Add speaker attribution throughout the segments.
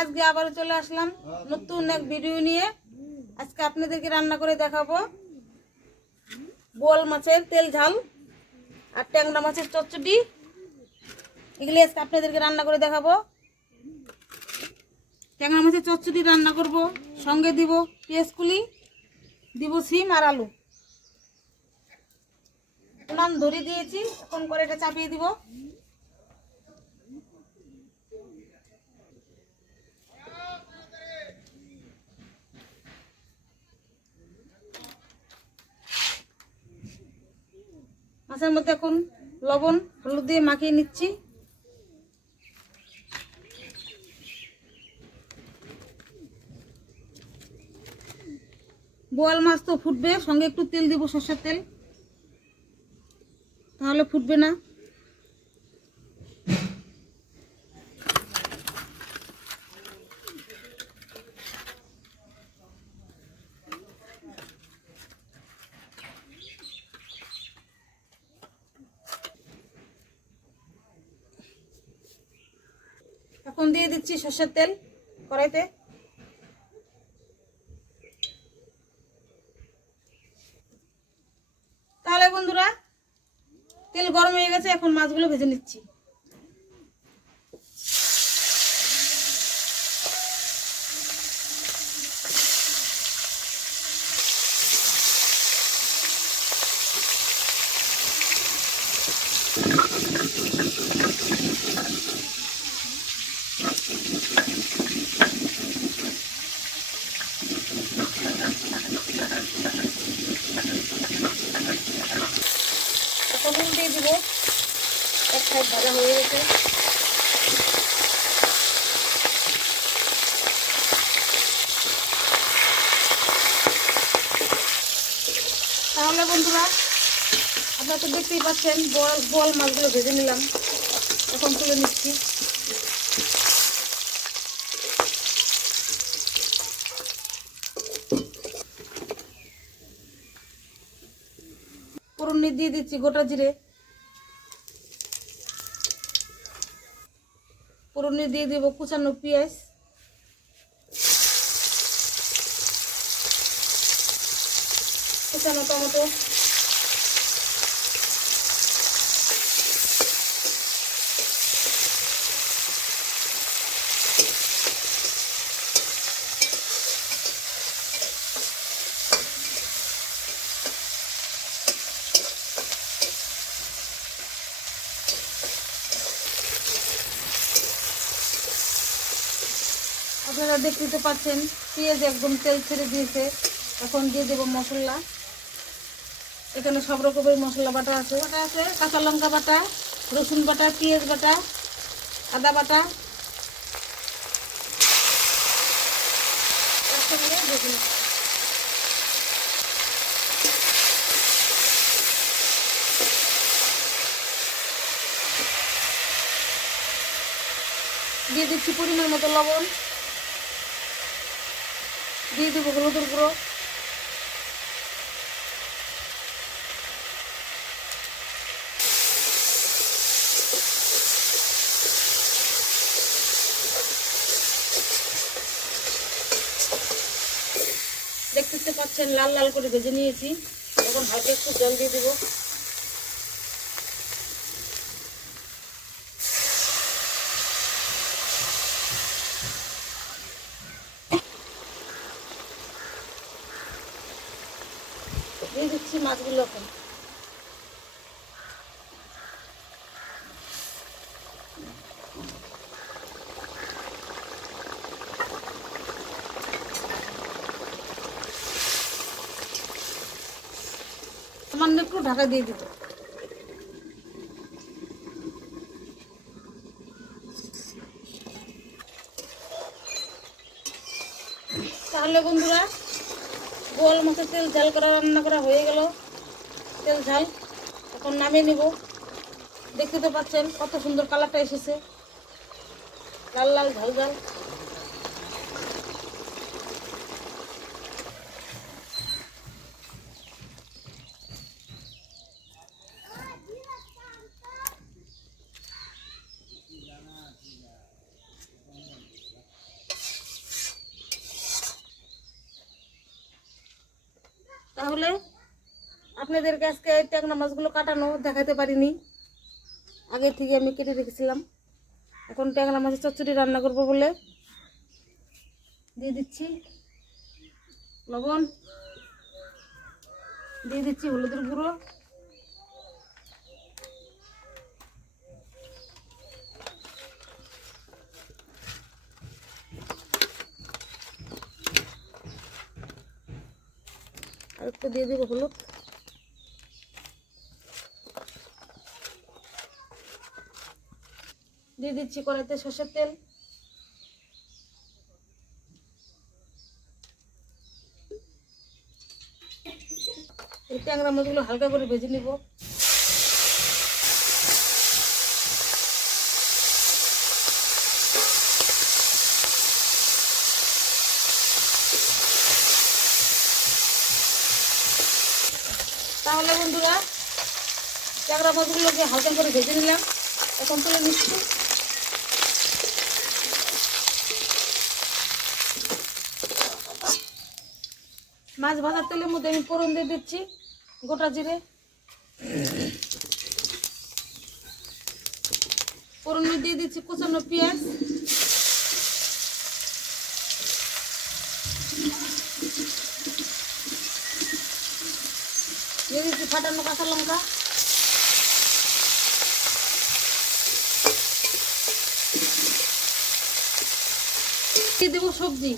Speaker 1: আজকে আবার চলে আসলাম নতুন এক ভিডিও নিয়ে। আজকে আপনাদেরকে রান্না করে দেখাবো। বোয়াল মাছের তেল ঝাল আর ট্যাংরা মাছের চচ্চড়ি। এগুলি আজকে আপনাদেরকে রান্না করে দেখাবো। ট্যাংরা মাছের চচ্চড়ি রান্না করব, সঙ্গে দিব পেঁয়াজ কুলি দিব সিম আর আলু। উনান ধরে দিয়েছি, এখন করে এটা চাপিয়ে দিব। মাছের মধ্যে এখন লবণ, হলুদ দিয়ে মাখিয়ে নিচ্ছি। বোয়াল মাছ তো ফুটবে, সঙ্গে একটু তেল দিব সর্ষের তেল। তাহলে ফুটবে না এখন দিয়ে দিচ্ছি সর্ষের তেল কড়াইতে। তাহলে বন্ধুরা তেল গরম হয়ে গেছে এখন মাছগুলো ভেজে নিচ্ছি এখন দিয়ে দিব। এক সাইড ভাজা হয়ে গেছে। তাহলে বন্ধুরা, আপনারা তো দেখতেই পাচ্ছেন, বল বল মাছগুলো ভেজে নিলাম। এখন তুলে নিচ্ছি। দিয়ে দিচ্ছি গোটা জিরে। পুরনি দিয়ে দেবো কুচানো পেঁয়াজ। কুচানো টমেটো। আপনারা দেখতে পাচ্ছেন, পেঁয়াজ একদম তেল ছেড়ে দিয়েছে। এখন দিয়ে দেবো মশলা। এখানে সব রকমের মশলা বাটা আছে। বাটা আছে কাঁচা লঙ্কা বাটা, রসুন বাটা, পেঁয়াজ বাটা, আদা বাটা। দিয়ে দিচ্ছি পরিমাণ মতো লবণ। দিয়ে দেবো হলুদের গুঁড়ো। দেখতে পাচ্ছেন, লাল লাল করে ভেজে নিয়েছি। এখন হালকা একটু জল দিয়ে দেবো। দিয়ে দিচ্ছি মাছগুলো এখন সামান্য একটু ঢাকা দিয়ে দিব। তাহলে বন্ধুরা গোয়াল মতো তেল ঝাল করা, রান্না করা হয়ে গেল। তেল ঝাল, এখন নামিয়ে নিব। দেখতে তো পাচ্ছেন কত সুন্দর কালারটা এসেছে। লাল লাল, ঝাল ঝাল। তাহলে আপনাদেরকে আজকে এই ট্যাংরা মাছগুলো কাটানো দেখাতে পারিনি। আগে থেকে আমি কেটে রেখেছিলাম। এখন ট্যাংরা মাছের চচ্চড়ি রান্না করব বলে দিয়ে দিচ্ছি লবণ, দিয়ে দিচ্ছি হলুদের গুঁড়ো। একটু দিয়ে দিব হলুদ। দিয়ে দিচ্ছি কড়াইতে সর্ষের তেল। এই ট্যাংরা মাছগুলো হালকা করে ভেজে নিব। তাহলে বন্ধুরা ট্যাংরা মাছগুলোকে হালকা করে ভেজে নিলাম। এখন তুলে নিচ্ছি। মাছ ভাজার তেলের মধ্যে আমি ফোড়ন দিয়ে দিচ্ছি, গোটা জিরে। ফোড়নে দিয়ে দিচ্ছি কুচানো পেঁয়াজ দিয়ে দিচ্ছি ফাটানো কাঁচা লঙ্কা? দেবো সবজি?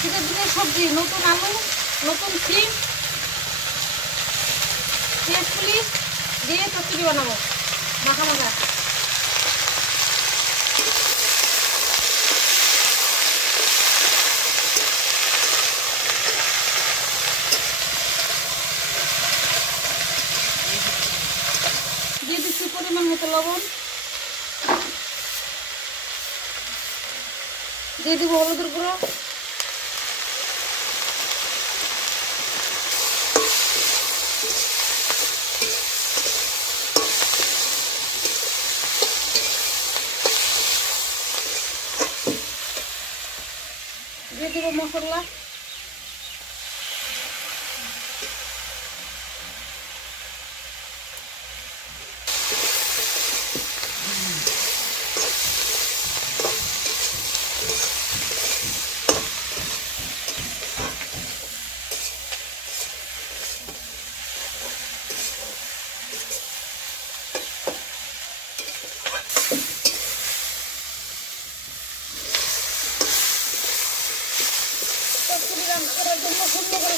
Speaker 1: শীতের দিনের সবজি, নতুন আলু, নতুন সিম পেঁয়াজ পুলি দিয়ে চচ্চড়ি বানাবো, মাখা মাখা দিয়ে দিচ্ছি পরিমাণ মতো লবণ। দিয়ে দিব হলুদের গুঁড়ো। দিয়ে দিব মশলা।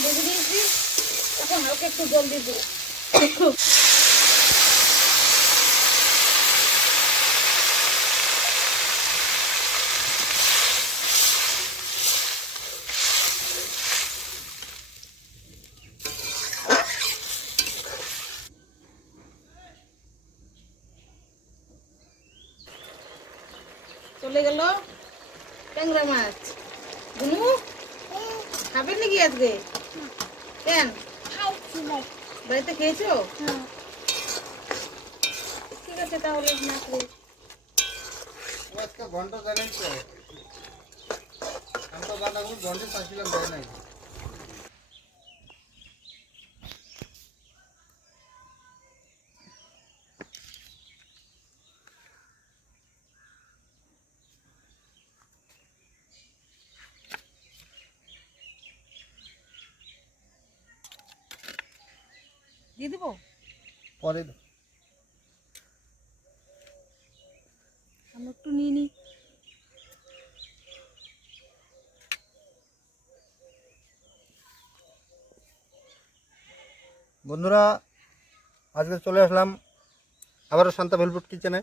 Speaker 1: ভেজে দিয়েছি। এখন হালকা একটু জল চলে গেল ট্যাংরা মাছ। বুনু খাবেন নাকি আজকে? কেন? বাড়িতে খেয়েছো? ঠিক আছে তাহলে না
Speaker 2: আজকে ঘণ্টা জানেন তো। আমি তো বাঁধাকপি ঘণ্টা চাচ্ছিলাম দেয় নাই।
Speaker 1: দিয়ে দিব?
Speaker 2: পরে দাও।
Speaker 1: আমি একটু নিয়ে নিই
Speaker 2: বন্ধুরা আজকে চলে আসলাম আবারও শান্তা ভেলপুট কিচেনে।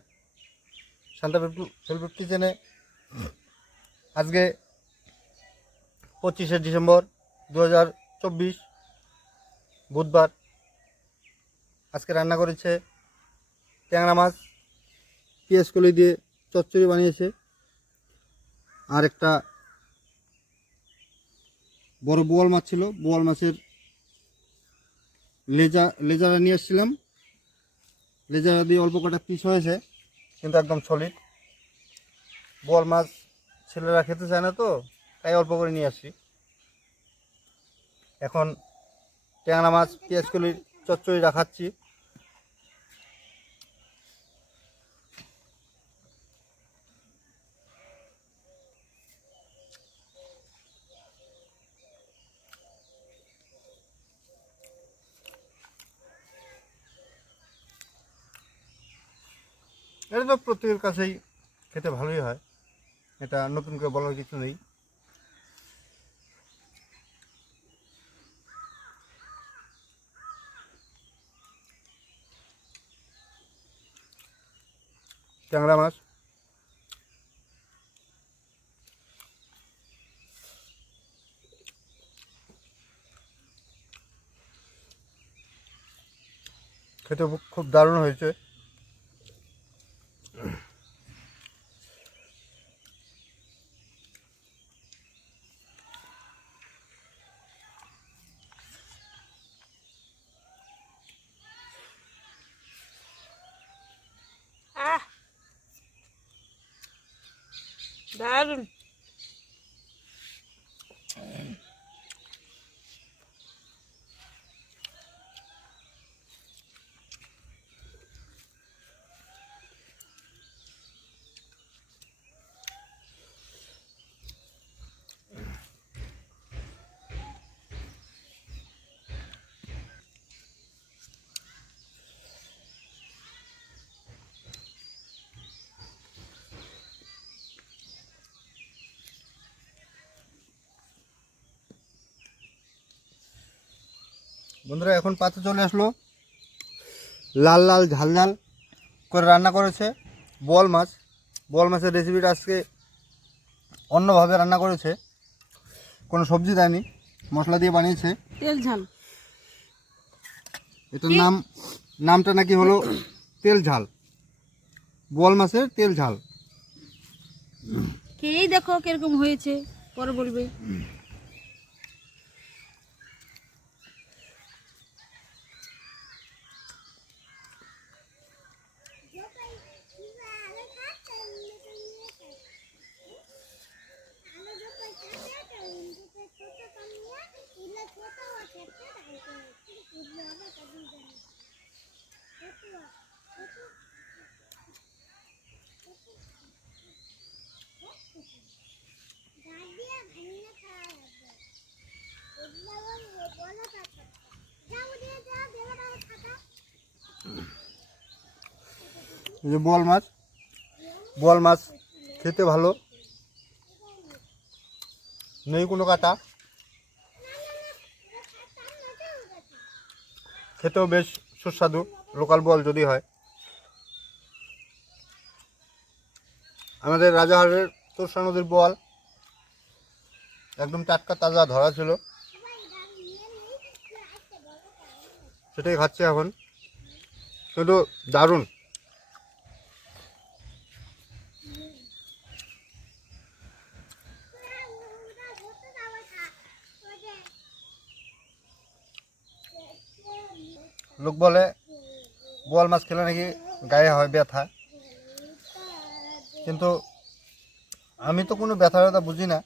Speaker 2: শান্তা ভেলপুট ভেলপুট কিচেনে। আজকে পঁচিশে ডিসেম্বর দু হাজার চব্বিশ বুধবার। আজকে রান্না করেছে ট্যাংরা মাছ, পেঁয়াজ কলি দিয়ে চচ্চড়ি বানিয়েছে। আর একটা বড় বোয়াল মাছ ছিল। বোয়াল মাছের লেজা, লেজারা নিয়ে এসেছিলাম। লেজার দিয়ে অল্প কটা পিস হয়েছে, কিন্তু একদম সলিড বোয়াল মাছ ছেলেরা খেতে চায় না তো, তাই অল্প করে নিয়ে আসি এখন ট্যাংরা মাছ, পেঁয়াজ কলির চচ্চড়ি রাখাচ্ছি। এটা তো প্রত্যেকের কাছেই খেতে ভালোই হয়। এটা নতুন করে বলার কিছু নেই। ট্যাংরা মাছ। খেতে খুব- খুব দারুণ হয়েছে।
Speaker 3: দারুণ
Speaker 2: বন্ধুরা এখন পাতে চলে আসলো। লাল লাল ঝাল ঝাল করে রান্না করেছে বোয়াল মাছ। বোয়াল মাছের রেসিপিটা আজকে অন্যভাবে রান্না করেছে। কোনো সবজি দেয়নি মশলা দিয়ে বানিয়েছে।
Speaker 3: তেল ঝাল।
Speaker 2: এটার নাম নামটা নাকি হলো তেল ঝাল। বোয়াল মাছের তেল ঝাল।
Speaker 3: খেয়েই দেখো কীরকম হয়েছে পরে বলবে।
Speaker 2: এই যে বোয়াল মাছ। বোয়াল মাছ খেতে ভালো। নেই কোনো কাটা। খেতেও বেশ সুস্বাদু লোকাল বল যদি হয়। আমাদের রাজাহারের তোরসা নদীর বল। একদম টাটকা তাজা ধরা ছিল। সেটাই খাচ্ছি এখন। কিন্তু দারুণ। লোক বলে, বোয়াল মাছ খেলে নাকি গায়ে হয় ব্যথা। কিন্তু আমি তো কোনো ব্যথা ব্যথা বুঝি না।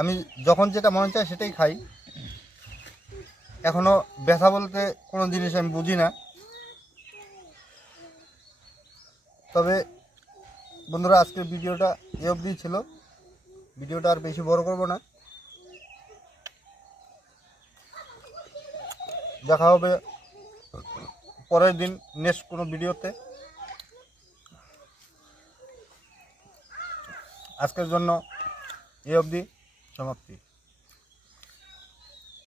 Speaker 2: আমি যখন যেটা মনে চায় সেটাই খাই। এখনও ব্যথা বলতে কোনো জিনিস আমি বুঝি না। তবে বন্ধুরা, আজকের ভিডিওটা এ অবধি ছিল। ভিডিওটা আর বেশি বড় করব না। দেখা হবে পরের দিন নেক্সট কোনো ভিডিওতে। আজকের জন্য এ অবধি সমাপ্তি।